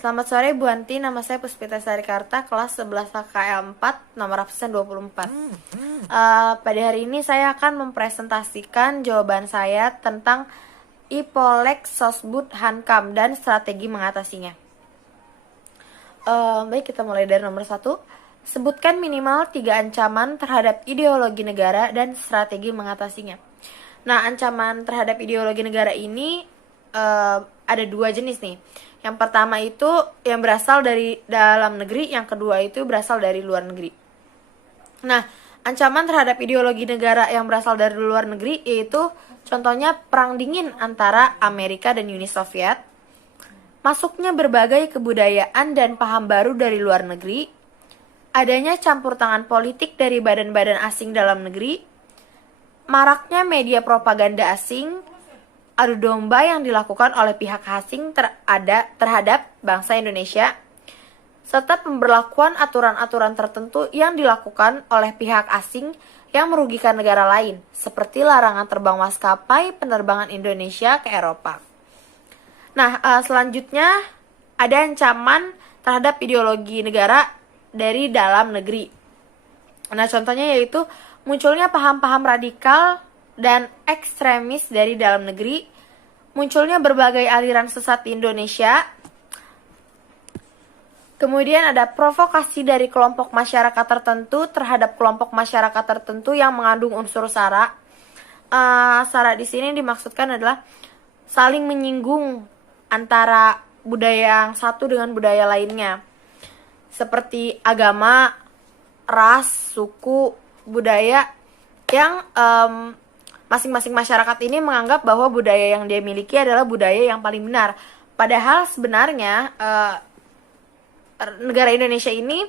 Selamat sore Bu Anti, nama saya Puspita Sarikarta, kelas 11 HKL 4, nomor absen 24. Pada hari ini saya akan mempresentasikan jawaban saya tentang Ipolek Sosbud Hankam dan strategi mengatasinya. Baik, kita mulai dari nomor 1. Sebutkan minimal 3 ancaman terhadap ideologi negara dan strategi mengatasinya. Nah, ancaman terhadap ideologi negara ini ada 2 jenis nih. Yang pertama itu yang berasal dari dalam negeri, yang kedua itu berasal dari luar negeri. Nah, ancaman terhadap ideologi negara yang berasal dari luar negeri yaitu contohnya Perang Dingin antara Amerika dan Uni Soviet, masuknya berbagai kebudayaan dan paham baru dari luar negeri, adanya campur tangan politik dari badan-badan asing dalam negeri, maraknya media propaganda asing, adu domba yang dilakukan oleh pihak asing terhadap bangsa Indonesia, serta pemberlakuan aturan-aturan tertentu yang dilakukan oleh pihak asing yang merugikan negara lain, seperti larangan terbang maskapai penerbangan Indonesia ke Eropa. Nah, selanjutnya ada ancaman terhadap ideologi negara dari dalam negeri. Nah, contohnya yaitu munculnya paham-paham radikal dan ekstremis dari dalam negeri, munculnya berbagai aliran sesat di Indonesia, kemudian ada provokasi dari kelompok masyarakat tertentu terhadap kelompok masyarakat tertentu yang mengandung unsur sara. Sara di sini dimaksudkan adalah saling menyinggung antara budaya yang satu dengan budaya lainnya, seperti agama, ras, suku, budaya yang masing-masing masyarakat ini menganggap bahwa budaya yang dia miliki adalah budaya yang paling benar. Padahal sebenarnya negara Indonesia ini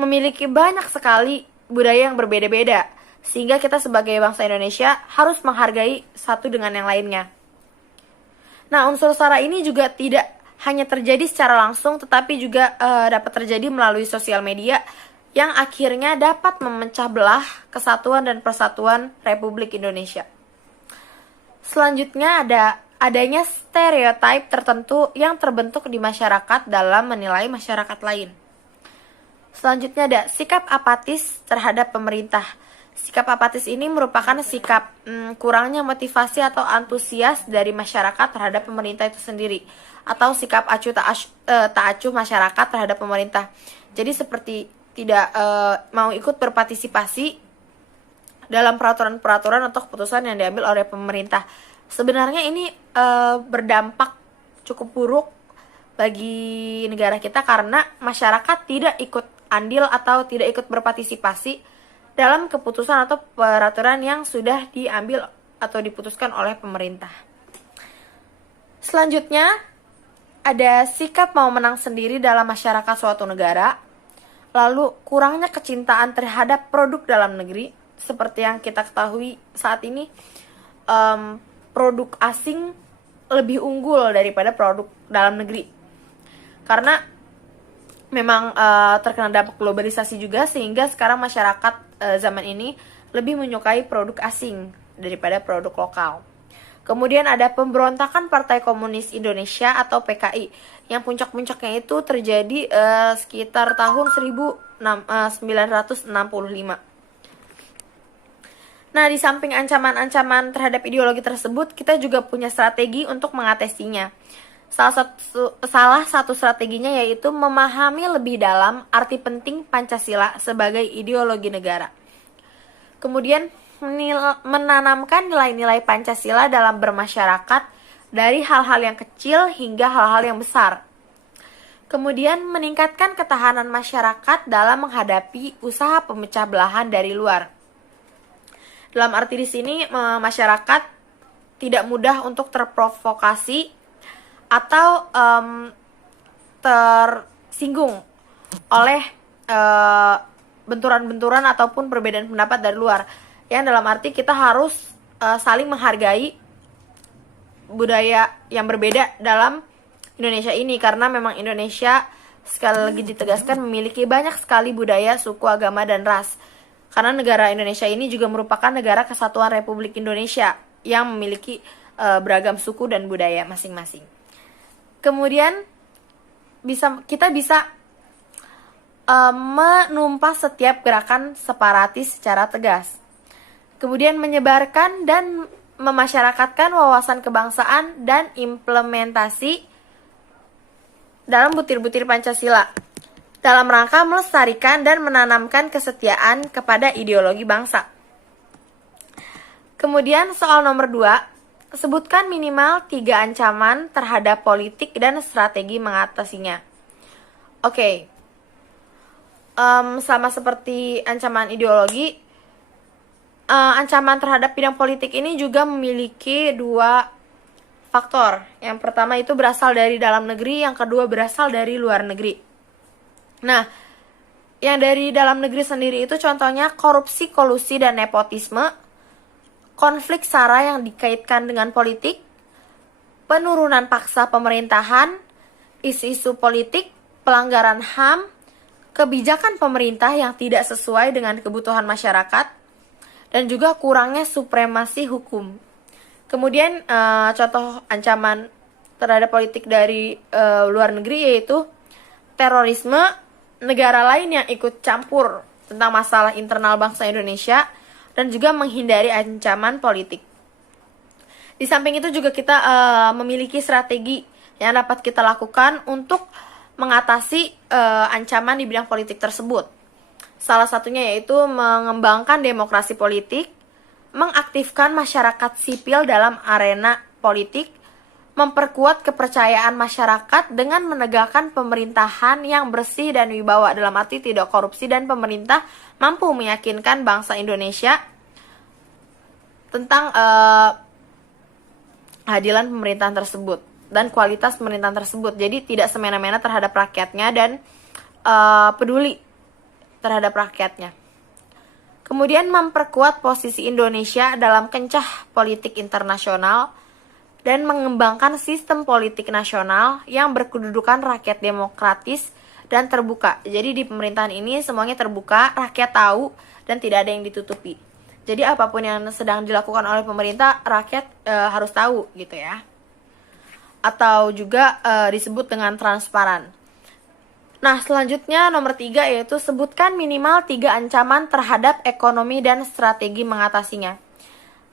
memiliki banyak sekali budaya yang berbeda-beda, sehingga kita sebagai bangsa Indonesia harus menghargai satu dengan yang lainnya. Nah, unsur sara ini juga tidak hanya terjadi secara langsung, tetapi juga dapat terjadi melalui sosial media yang akhirnya dapat memecah belah kesatuan dan persatuan Republik Indonesia. Selanjutnya adanya stereotip tertentu yang terbentuk di masyarakat dalam menilai masyarakat lain. Selanjutnya ada sikap apatis terhadap pemerintah. Sikap apatis ini merupakan sikap kurangnya motivasi atau antusias dari masyarakat terhadap pemerintah itu sendiri, atau sikap acuh tak acuh masyarakat terhadap pemerintah. Jadi seperti tidak mau ikut berpartisipasi dalam peraturan-peraturan atau keputusan yang diambil oleh pemerintah. Sebenarnya ini berdampak cukup buruk bagi negara kita karena masyarakat tidak ikut andil atau tidak ikut berpartisipasi dalam keputusan atau peraturan yang sudah diambil atau diputuskan oleh pemerintah. Selanjutnya ada sikap mau menang sendiri dalam masyarakat suatu negara. Lalu kurangnya kecintaan terhadap produk dalam negeri, seperti yang kita ketahui saat ini, produk asing lebih unggul daripada produk dalam negeri. Karena memang terkena dampak globalisasi juga, sehingga sekarang masyarakat zaman ini lebih menyukai produk asing daripada produk lokal. Kemudian ada pemberontakan Partai Komunis Indonesia atau PKI, yang puncak-puncaknya itu terjadi sekitar tahun 1965. Nah, di samping ancaman-ancaman terhadap ideologi tersebut, kita juga punya strategi untuk mengatasinya. Salah satu strateginya yaitu memahami lebih dalam arti penting Pancasila sebagai ideologi negara. Kemudian menanamkan nilai-nilai Pancasila dalam bermasyarakat dari hal-hal yang kecil hingga hal-hal yang besar. Kemudian meningkatkan ketahanan masyarakat dalam menghadapi usaha pemecah belahan dari luar. Dalam arti di sini masyarakat tidak mudah untuk terprovokasi atau tersinggung oleh benturan-benturan ataupun perbedaan pendapat dari luar. Yang dalam arti kita harus saling menghargai budaya yang berbeda dalam Indonesia ini, karena memang Indonesia sekali lagi ditegaskan memiliki banyak sekali budaya, suku, agama, dan ras. Karena negara Indonesia ini juga merupakan negara kesatuan Republik Indonesia yang memiliki beragam suku dan budaya masing-masing. Kemudian kita bisa menumpas setiap gerakan separatis secara tegas. Kemudian menyebarkan dan memasyarakatkan wawasan kebangsaan dan implementasi dalam butir-butir Pancasila dalam rangka melestarikan dan menanamkan kesetiaan kepada ideologi bangsa. Kemudian soal nomor 2, sebutkan minimal 3 ancaman terhadap politik dan strategi mengatasinya. Oke. Sama seperti ancaman ideologi, ancaman terhadap bidang politik ini juga memiliki 2 faktor. Yang pertama itu berasal dari dalam negeri, yang kedua berasal dari luar negeri. Nah, yang dari dalam negeri sendiri itu contohnya korupsi, kolusi, dan nepotisme, konflik SARA yang dikaitkan dengan politik, penurunan paksa pemerintahan, isu-isu politik, pelanggaran HAM, kebijakan pemerintah yang tidak sesuai dengan kebutuhan masyarakat, dan juga kurangnya supremasi hukum. Kemudian contoh ancaman terhadap politik dari luar negeri yaitu terorisme, negara lain yang ikut campur tentang masalah internal bangsa Indonesia, dan juga menghindari ancaman politik. Di samping itu juga kita memiliki strategi yang dapat kita lakukan untuk mengatasi ancaman di bidang politik tersebut. Salah satunya yaitu mengembangkan demokrasi politik, mengaktifkan masyarakat sipil dalam arena politik, memperkuat kepercayaan masyarakat dengan menegakkan pemerintahan yang bersih dan wibawa, dalam arti tidak korupsi, dan pemerintah mampu meyakinkan bangsa Indonesia tentang keadilan pemerintahan tersebut dan kualitas pemerintahan tersebut. Jadi tidak semena-mena terhadap rakyatnya dan peduli terhadap rakyatnya. Kemudian memperkuat posisi Indonesia dalam kancah politik internasional dan mengembangkan sistem politik nasional yang berkedudukan rakyat demokratis dan terbuka. Jadi di pemerintahan ini semuanya terbuka, rakyat tahu, dan tidak ada yang ditutupi. Jadi apapun yang sedang dilakukan oleh pemerintah, rakyat harus tahu gitu ya. Atau juga disebut dengan transparan. Nah, selanjutnya nomor 3 yaitu sebutkan minimal 3 ancaman terhadap ekonomi dan strategi mengatasinya.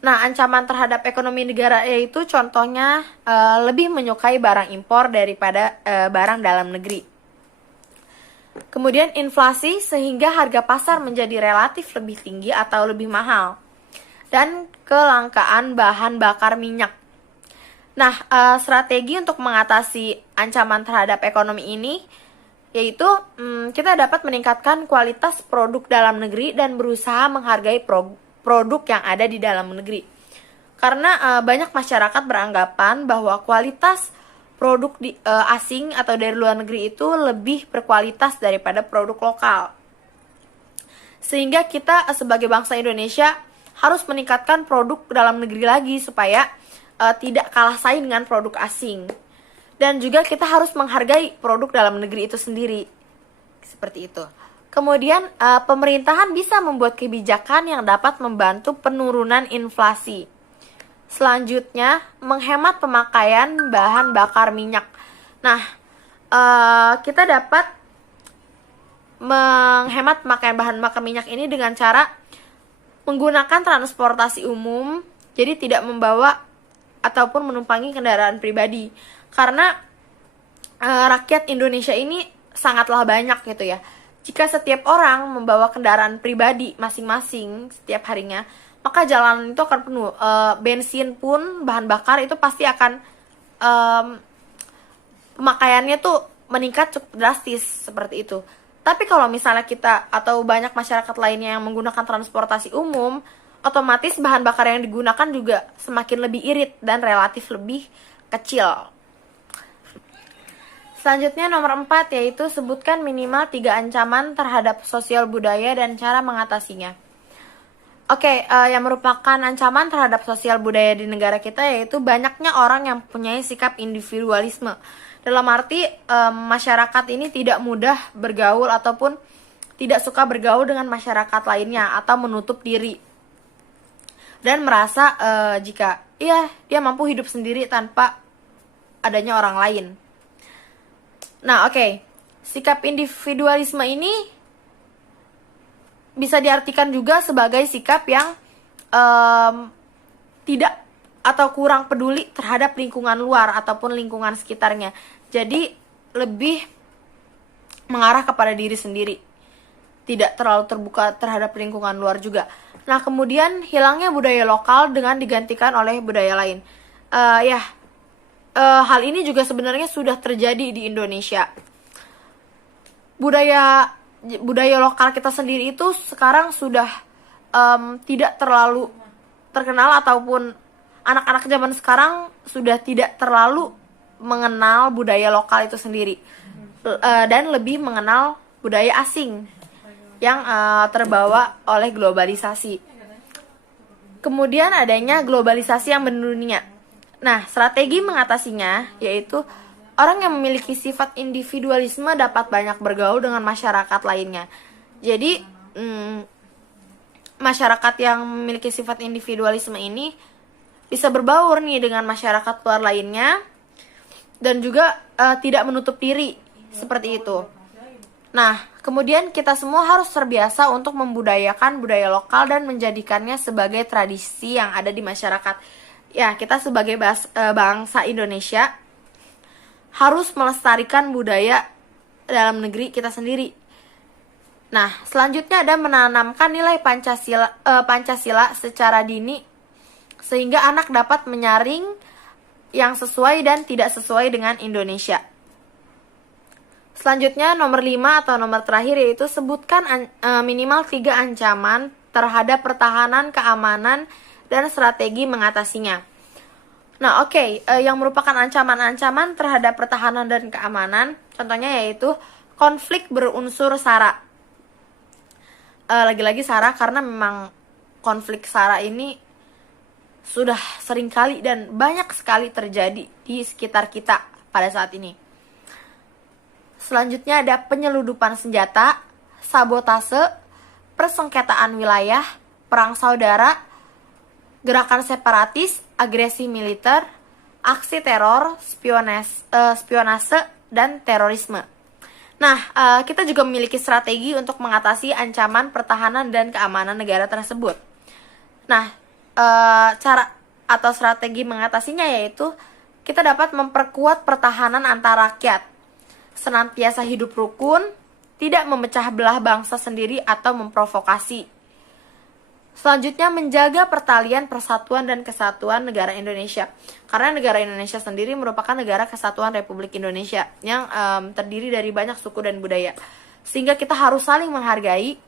Nah, ancaman terhadap ekonomi negara yaitu contohnya lebih menyukai barang impor daripada barang dalam negeri. Kemudian inflasi sehingga harga pasar menjadi relatif lebih tinggi atau lebih mahal. Dan kelangkaan bahan bakar minyak. Nah, strategi untuk mengatasi ancaman terhadap ekonomi ini yaitu kita dapat meningkatkan kualitas produk dalam negeri dan berusaha menghargai produk yang ada di dalam negeri. Karena banyak masyarakat beranggapan bahwa kualitas produk asing atau dari luar negeri itu lebih berkualitas daripada produk lokal. Sehingga kita sebagai bangsa Indonesia harus meningkatkan produk dalam negeri lagi supaya tidak kalah saing dengan produk asing. Dan juga kita harus menghargai produk dalam negeri itu sendiri. Seperti itu. Kemudian pemerintahan bisa membuat kebijakan yang dapat membantu penurunan inflasi. Selanjutnya, menghemat pemakaian bahan bakar minyak. Nah, kita dapat menghemat pemakaian bahan bakar minyak ini dengan cara menggunakan transportasi umum, jadi tidak membawa ataupun menumpangi kendaraan pribadi. Karena rakyat Indonesia ini sangatlah banyak gitu ya. Jika setiap orang membawa kendaraan pribadi masing-masing setiap harinya, maka jalanan itu akan penuh. Bensin pun, bahan bakar itu pasti akan pemakaiannya tuh meningkat cukup drastis seperti itu. Tapi kalau misalnya kita atau banyak masyarakat lainnya yang menggunakan transportasi umum, otomatis bahan bakar yang digunakan juga semakin lebih irit dan relatif lebih kecil. Selanjutnya nomor 4 yaitu sebutkan minimal 3 ancaman terhadap sosial budaya dan cara mengatasinya. Oke, yang merupakan ancaman terhadap sosial budaya di negara kita yaitu banyaknya orang yang mempunyai sikap individualisme. Dalam arti masyarakat ini tidak mudah bergaul ataupun tidak suka bergaul dengan masyarakat lainnya atau menutup diri. Dan merasa jika dia mampu hidup sendiri tanpa adanya orang lain. Nah, oke. Sikap individualisme ini bisa diartikan juga sebagai sikap yang tidak atau kurang peduli terhadap lingkungan luar ataupun lingkungan sekitarnya. Jadi lebih mengarah kepada diri sendiri, tidak terlalu terbuka terhadap lingkungan luar juga. Nah, kemudian hilangnya budaya lokal dengan digantikan oleh budaya lain. Hal ini juga sebenarnya sudah terjadi di Indonesia. Budaya lokal kita sendiri itu sekarang sudah tidak terlalu terkenal, ataupun anak-anak zaman sekarang sudah tidak terlalu mengenal budaya lokal itu sendiri, dan lebih mengenal budaya asing yang terbawa oleh globalisasi. Kemudian adanya globalisasi yang mendunia. Nah, strategi mengatasinya yaitu orang yang memiliki sifat individualisme dapat banyak bergaul dengan masyarakat lainnya. Jadi, masyarakat yang memiliki sifat individualisme ini bisa berbaur nih dengan masyarakat luar lainnya, dan juga tidak menutup diri seperti itu. Nah, kemudian kita semua harus terbiasa untuk membudayakan budaya lokal dan menjadikannya sebagai tradisi yang ada di masyarakat. Ya, kita sebagai bangsa Indonesia harus melestarikan budaya dalam negeri kita sendiri. Nah, selanjutnya ada menanamkan nilai Pancasila secara dini sehingga anak dapat menyaring yang sesuai dan tidak sesuai dengan Indonesia. Selanjutnya nomor 5 atau nomor terakhir yaitu sebutkan minimal 3 ancaman terhadap pertahanan, keamanan, dan strategi mengatasinya. Nah, yang merupakan ancaman-ancaman terhadap pertahanan dan keamanan, contohnya yaitu konflik berunsur SARA. Lagi-lagi SARA karena memang konflik SARA ini sudah sering kali dan banyak sekali terjadi di sekitar kita pada saat ini. Selanjutnya ada penyeludupan senjata, sabotase, persengketaan wilayah, perang saudara, gerakan separatis, agresi militer, aksi teror, spionase, dan terorisme. Nah, kita juga memiliki strategi untuk mengatasi ancaman pertahanan dan keamanan negara tersebut. Nah, cara atau strategi mengatasinya yaitu kita dapat memperkuat pertahanan antar rakyat, senantiasa hidup rukun, tidak memecah belah bangsa sendiri atau memprovokasi. Selanjutnya, menjaga pertalian persatuan dan kesatuan negara Indonesia. Karena negara Indonesia sendiri merupakan negara kesatuan Republik Indonesia yang terdiri dari banyak suku dan budaya. Sehingga kita harus saling menghargai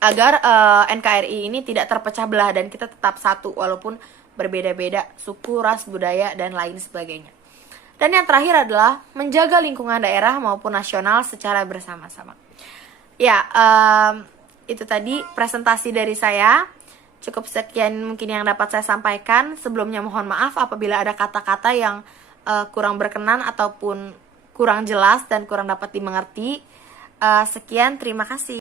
agar NKRI ini tidak terpecah belah dan kita tetap satu walaupun berbeda-beda suku, ras, budaya, dan lain sebagainya. Dan yang terakhir adalah menjaga lingkungan daerah maupun nasional secara bersama-sama. Ya, itu tadi presentasi dari saya. Cukup sekian mungkin yang dapat saya sampaikan. Sebelumnya mohon maaf apabila ada kata-kata yang kurang berkenan ataupun kurang jelas dan kurang dapat dimengerti. Sekian, terima kasih.